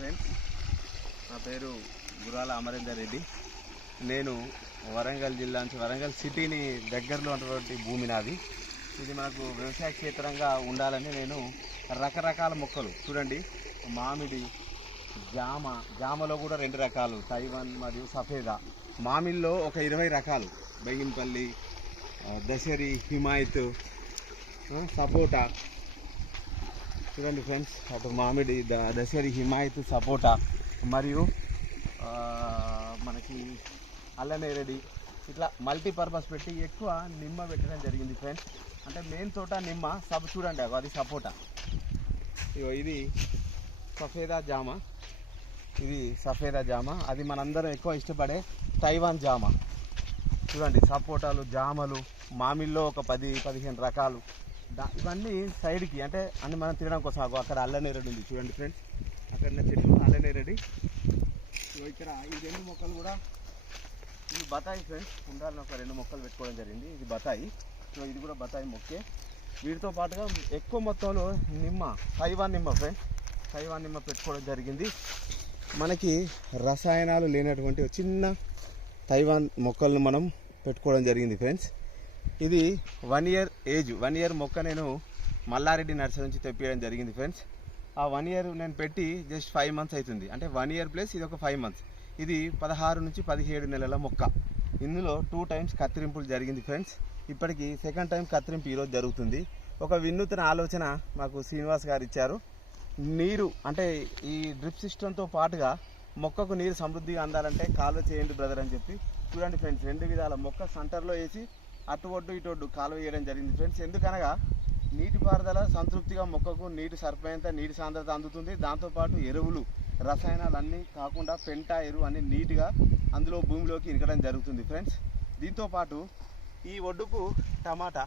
Friends, నా పేరు గురాల అమరేందర్ రెడ్డి. నేను వరంగల్ జిల్లా నుంచి వరంగల్ సిటీని దగ్గరలో ఉన్నటువంటి భూమి నాది. ఇది మనకు వ్యవసాయ క్షేత్రంగా ఉండాలని నేను రకరకాల మొక్కలు చూడండి, మామిడి, జామలో కూడా 2 రకాలు, తైవాన్ మరియు సఫేదా. మామిడిలో ఒక 20 రకాలు, బెంగినపల్లి, దశరి, హిమాయత్, సపోటా. చూడండి ఫ్రెండ్స్, అటు మామిడి, దశరి, హిమాయత్, సపోటా మరియు మనకి అల్లనేరేడి, ఇట్లా మల్టీపర్పస్ పెట్టి ఎక్కువ నిమ్మ పెట్టడం జరిగింది ఫ్రెండ్స్. అంటే మెయిన్ తోట నిమ్మ, చూడండి అది సపోటా. ఇది సఫేదా జామ, అది మనందరం ఎక్కువ ఇష్టపడే తైవాన్ జామ. చూడండి సపోటాలు, జామలు, మామిడిలో ఒక 10-15 రకాలు. ఇవన్నీ సైడ్కి అంటే అన్ని మనం తినడం కోసం. అక్కడ అల్లనేరేడి ఉంది చూడండి ఫ్రెండ్స్, అక్కడ చెట్టు అల్లనేరేడి. ఇక్కడ ఈ 2 మొక్కలు కూడా, ఇది బతాయి ఫ్రెండ్స్. ఉండాలని ఒక 2 మొక్కలు పెట్టుకోవడం జరిగింది. ఇది బతాయి, ఇది కూడా బతాయి మొక్కే. వీటితో పాటుగా ఎక్కువ మొత్తంలో నిమ్మ, తైవాన్ నిమ్మ ఫ్రెండ్స్, తైవాన్ నిమ్మ పెట్టుకోవడం జరిగింది. మనకి రసాయనాలు లేనటువంటి చిన్న తైవాన్ మొక్కలను మనం పెట్టుకోవడం జరిగింది ఫ్రెండ్స్. ఇది 1 ఇయర్ ఏజ్, 1 ఇయర్ మొక్క నేను మల్లారెడ్డి నర్సరీ నుంచి తెప్పించడం జరిగింది ఫ్రెండ్స్. ఆ 1 ఇయర్ నేను పెట్టి జస్ట్ 5 మంత్స్ అవుతుంది. అంటే 1 ఇయర్ ప్లస్ ఇది ఒక 5 మంత్స్. ఇది 16 నుంచి 17 నెలల మొక్క. ఇందులో 2 టైమ్స్ కత్తిరింపులు జరిగింది ఫ్రెండ్స్. ఇప్పటికి 2nd టైం కత్తిరింపు ఈరోజు జరుగుతుంది. ఒక వినూత్న ఆలోచన మాకు శ్రీనివాస్ గారు ఇచ్చారు. నీరు అంటే ఈ డ్రిప్ సిస్టంతో పాటుగా మొక్కకు నీరు సమృద్ధిగా అందాలంటే కాలువ చేయండి బ్రదర్ అని చెప్పి. చూడండి ఫ్రెండ్స్, 2 విధాల మొక్క సెంటర్లో వేసి అటు ఒడ్డు ఇటు ఒడ్డు కాలువ వేయడం జరిగింది ఫ్రెండ్స్. ఎందుకనగా నీటిపారుదల సంతృప్తిగా మొక్కకు నీటి సరిపోయేంత నీటి సాంద్రత అందుతుంది. దాంతోపాటు ఎరువులు, రసాయనాలు అన్నీ కాకుండా పెంట ఎరువు అన్నీ నీట్గా అందులో భూమిలోకి ఇరకడం జరుగుతుంది ఫ్రెండ్స్. దీంతోపాటు ఈ ఒడ్డుకు టమాటా,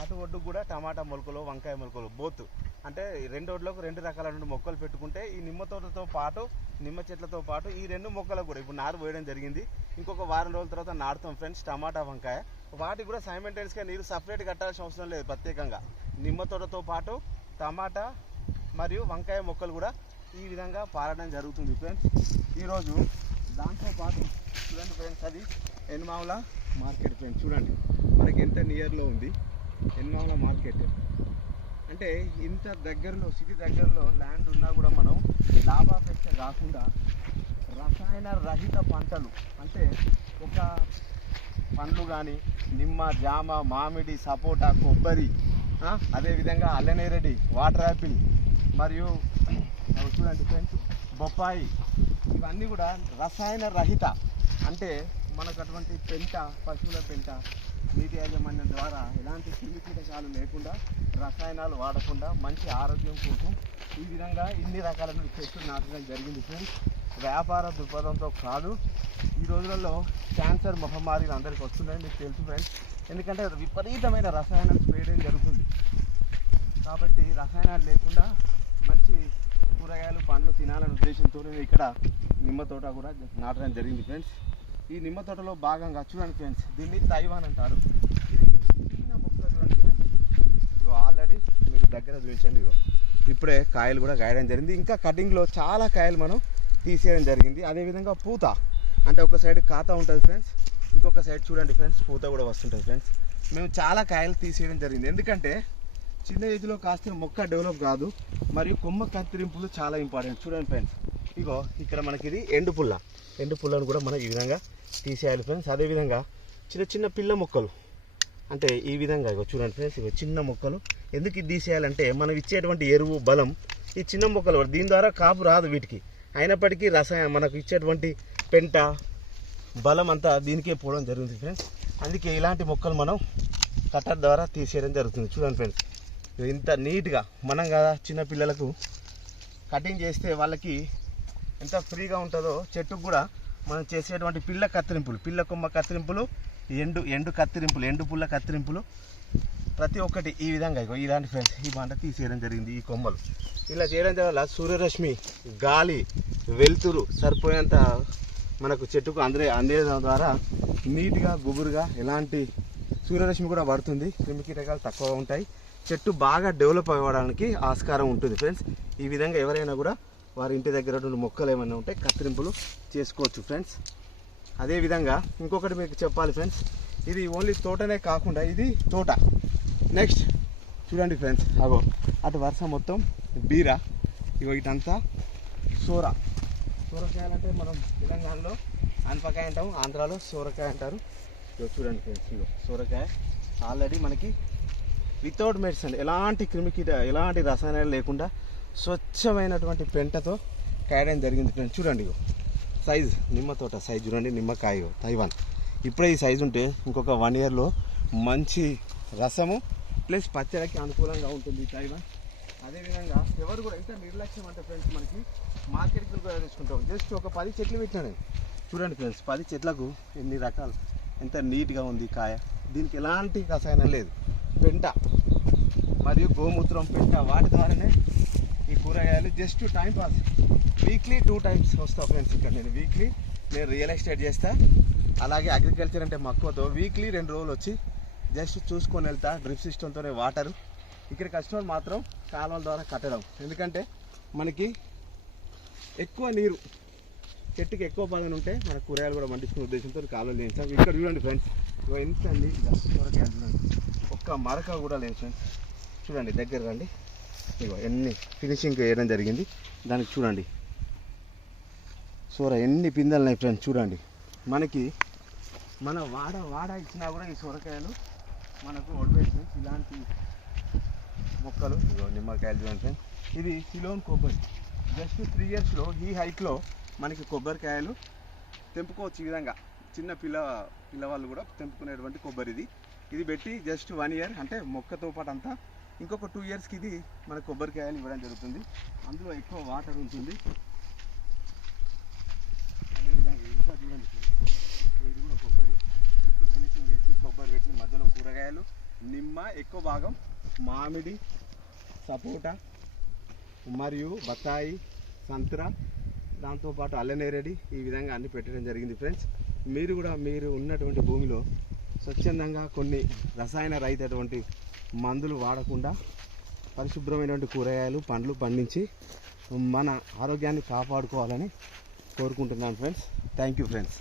అటు ఒడ్డుకు కూడా టమాటా మొలకలు, వంకాయ మొలకలు బోత్. అంటే 2 ఒడ్లకు 2 రకాల మొక్కలు పెట్టుకుంటే ఈ నిమ్మ తోటతో పాటు, నిమ్మ చెట్లతో పాటు ఈ 2 మొక్కలకు కూడా ఇప్పుడు నారు పోయడం జరిగింది. ఇంకొక వారం రోజుల తర్వాత నాటుతాం ఫ్రెండ్స్ టమాటా, వంకాయ. వాటికి కూడా సైమెంటైన్స్గా నీరు సపరేట్ కట్టాల్సిన అవసరం లేదు. ప్రత్యేకంగా నిమ్మ తోటతో పాటు టమాటా మరియు వంకాయ మొక్కలు కూడా ఈ విధంగా పారడం జరుగుతుంది ఫ్రెండ్స్. ఈరోజు దాంతోపాటు చూడండి ఫ్రెండ్స్, అది ఎన్మావుల మార్కెట్ ఫ్రెండ్స్. చూడండి మనకి ఎంత నియర్లో ఉంది ఎన్మావుల మార్కెట్. అంటే ఇంత దగ్గరలో, సిటీ దగ్గరలో ల్యాండ్ ఉన్నా కూడా మనం లాభాపేక్ష కాకుండా రసాయన రహిత పంటలు, అంటే ఒక పండ్లు కానీ నిమ్మ, జామ, మామిడి, సపోటా, కొబ్బరి, అదేవిధంగా అల్లనేరేడి, వాటర్ యాపిల్ మరియు చూడండి ఫ్రెండ్స్ బొప్పాయి, ఇవన్నీ కూడా రసాయన రహిత. అంటే మనకు అటువంటి పెంట, పశువుల పెంట, నీటి యాజమాన్యం ద్వారా ఎలాంటి క్రిమికీటకాలు లేకుండా, రసాయనాలు వాడకుండా మంచి ఆరోగ్యం కోసం ఈ విధంగా ఇన్ని రకాల చెట్లు నాటడం జరిగింది ఫ్రెండ్స్. వ్యాపార దృక్పథంతో కాదు. ఈ రోజులలో క్యాన్సర్ మహమ్మారీలు అందరికీ వస్తున్నాయి, మీకు తెలుసు ఫ్రెండ్స్. ఎందుకంటే విపరీతమైన రసాయనాలు స్ప్రేయడం జరుగుతుంది. కాబట్టి రసాయనాలు లేకుండా మంచి కూరగాయలు, పండ్లు తినాలనే ఉద్దేశంతో నేను ఇక్కడ నిమ్మ తోట కూడా నాటడం జరిగింది ఫ్రెండ్స్. ఈ నిమ్మ తోటలో భాగంగా చూడండి ఫ్రెండ్స్, దీన్ని తైవాన్ అంటారు. ఇది చిన్న మొక్క చూడండి ఫ్రెండ్స్. ఇగో ఆల్రెడీ మీరు దగ్గర చూపించండి, ఇగో ఇప్పుడే కాయలు కూడా కాయడం జరిగింది. ఇంకా కటింగ్లో చాలా కాయలు మనం తీసేయడం జరిగింది. అదేవిధంగా పూత, అంటే ఒక సైడ్ కాత ఉంటుంది ఫ్రెండ్స్, ఇంకొక సైడ్ చూడండి ఫ్రెండ్స్ పూత కూడా వస్తుంటుంది ఫ్రెండ్స్. మేము చాలా కాయలు తీసేయడం జరిగింది. ఎందుకంటే చిన్న ఏజ్లో కాస్తే మొక్క డెవలప్ కాదు, మరియు కొమ్మ కత్తిరింపులు చాలా ఇంపార్టెంట్. చూడండి ఫ్రెండ్స్, ఇగో ఇక్కడ మనకి ఇది ఎండు పుల్లను కూడా మనం ఈ విధంగా తీసేయాలి ఫ్రెండ్స్. అదేవిధంగా చిన్న చిన్న పిల్ల మొక్కలు, అంటే ఈ విధంగా ఇగో చూడండి ఫ్రెండ్స్, ఇగో చిన్న మొక్కలు ఎందుకు ఇది తీసేయాలంటే మనం ఇచ్చేటువంటి ఎరువు, బలం ఈ చిన్న మొక్కలు, దీని ద్వారా కాపు రాదు వీటికి. అయినప్పటికీ మనకు ఇచ్చేటువంటి పెంట, బలం అంతా దీనికే పోవడం జరుగుతుంది ఫ్రెండ్స్. అందుకే ఇలాంటి మొక్కలు మనం కట్టర్ ద్వారా తీసేయడం జరుగుతుంది. చూడండి ఫ్రెండ్స్, ఇంత నీట్గా మనం కదా చిన్న పిల్లలకు కటింగ్ చేస్తే వాళ్ళకి ఎంత ఫ్రీగా ఉంటుందో, చెట్టుకు కూడా మనం చేసేటువంటి పిల్ల కొమ్మ కత్తిరింపులు, ఎండు కత్తిరింపులు, ఎండు పుల్ల కత్తిరింపులు ప్రతి ఒక్కటి ఈ విధంగా ఇలాంటి ఫ్రెండ్స్ ఈ పంట తీసేయడం జరిగింది. ఈ కొమ్మలు ఇలా చేయడం వల్ల సూర్యరశ్మి, గాలి, వెలుతురు సరిపోయేంత మనకు చెట్టుకు అందేయడం ద్వారా నీట్గా, గుబురుగా ఎలాంటి సూర్యరశ్మి కూడా పడుతుంది, క్రిమికీటకాలు తక్కువ ఉంటాయి, చెట్టు బాగా డెవలప్ అవ్వడానికి ఆస్కారం ఉంటుంది ఫ్రెండ్స్. ఈ విధంగా ఎవరైనా కూడా వారి ఇంటి దగ్గర ఉన్న మొక్కలు ఏమైనా ఉంటే కత్తిరింపులు చేసుకోవచ్చు ఫ్రెండ్స్. అదేవిధంగా ఇంకొకటి మీకు చెప్పాలి ఫ్రెండ్స్, ఇది ఓన్లీ తోటనే కాకుండా ఇది తోట. నెక్స్ట్ చూడండి ఫ్రెండ్స్, అగో అటు వరుస మొత్తం బీర, ఇగో ఇటంతా సోరకాయలు అంటే మనం తెలంగాణలో ఆనపకాయ అంటాము, ఆంధ్రాలో సోరకాయ అంటారు. ఇగో చూడండి ఫ్రెండ్స్, ఇగో సోరకాయ ఆల్రెడీ మనకి వితౌట్ మెడిసిన్, ఎలాంటి ఎలాంటి రసాయనాలు లేకుండా స్వచ్ఛమైనటువంటి పెంటతో కాయడం జరిగింది ఫ్రెండ్స్. చూడండి ఇగో సైజ్, నిమ్మ తోట సైజ్ చూడండి, నిమ్మకాయ తైవాన్. ఇప్పుడే ఈ సైజు ఉంటే ఇంకొక 1 ఇయర్లో మంచి రసము ప్లస్ పచ్చడికి అనుకూలంగా ఉంటుంది తైవాన్. అదేవిధంగా ఎవరు కూడా ఎంత నిర్లక్ష్యం అంటే ఫ్రెండ్స్, మనకి మార్కెట్కి కూడా తెచ్చుకుంటాం. జస్ట్ ఒక 10 చెట్లు పెట్టినా నేను. చూడండి ఫ్రెండ్స్, 10 చెట్లకు ఎన్ని రకాలు, ఎంత నీట్గా ఉంది కాయ. దీనికి ఎలాంటి రసాయనం లేదు, పెంట మరియు గోమూత్రం, పెంట వాటి ద్వారానే ఈ కూరగాయలు just time pass. Weekly 2 times వస్తా ఫ్రెండ్స్ ఇక్కడ. నేను రియల్ ఎస్టేట్ చేస్తా, అలాగే అగ్రికల్చర్ అంటే మక్కువతో వీక్లీ 2 రోజులు వచ్చి జస్ట్ చూసుకొని వెళ్తా. డ్రిప్ సిస్టమ్తోనే వాటరు. ఇక్కడ కస్టమర్ మాత్రం కాలువల ద్వారా కట్టడం, ఎందుకంటే మనకి ఎక్కువ నీరు, చెట్టుకి ఎక్కువ బలం ఉంటే మన కూరగాయలు కూడా పండించుకునే ఉద్దేశంతో కాలువలు చేయించాం. ఇక్కడ చూడండి ఫ్రెండ్స్, ఎంత అండి కూరగాయలు చూడండి, ఒక్క మరక కూడా లేదు ఫ్రెండ్స్. చూడండి దగ్గర రండి, ఇగో ఎన్ని ఫినిషింగ్ వేయడం జరిగింది దానికి. చూడండి ఎన్ని పిందెలు ఉన్నాయి ఫ్రెండ్స్. చూడండి మనకి మన వాడ ఇచ్చినా కూడా ఈ సొరకాయలు మనకు ఒడిపెట్టి ఇలాంటి మొక్కలు. ఇగో నిమ్మకాయలు చూడండి ఫ్రెండ్స్, ఇది సిలోన్ కొబ్బరి. జస్ట్ 3 ఇయర్స్లో ఈ హైట్లో మనకి కొబ్బరికాయలు తెంపుకోవచ్చు. ఈ విధంగా చిన్న పిల్లవాళ్ళు కూడా తెంపుకునేటువంటి కొబ్బరి ఇది పెట్టి జస్ట్ 1 ఇయర్ అంటే మొక్కతో పాటు అంతా ఇంకొక 2 ఇయర్స్కి ఇది మన కొబ్బరికాయలు ఇవ్వడం జరుగుతుంది. అందులో ఎక్కువ వాటర్ ఉంటుంది. అదేవిధంగా ఇంకా చూడండి, ఇది కూడా కొబ్బరి, చుట్టూ ఫినిషింగ్ చేసి కొబ్బరి పెట్టి మధ్యలో కూరగాయలు, నిమ్మ, ఎక్కువ భాగం మామిడి, సపోటా మరియు బత్తాయి, సంత్రా, దాంతోపాటు అల్లనేరేడి, ఈ విధంగా అన్ని పెట్టడం జరిగింది ఫ్రెండ్స్. మీరు కూడా మీరు ఉన్నటువంటి భూమిలో స్వచ్ఛందంగా కొన్ని రసాయన రహితటువంటి మందులు వాడకుండా పరిశుభ్రమైనటువంటి కూరగాయలు, పండ్లు పండించి మన ఆరోగ్యాన్ని కాపాడుకోవాలని కోరుకుంటున్నాను ఫ్రెండ్స్. Thank you friends.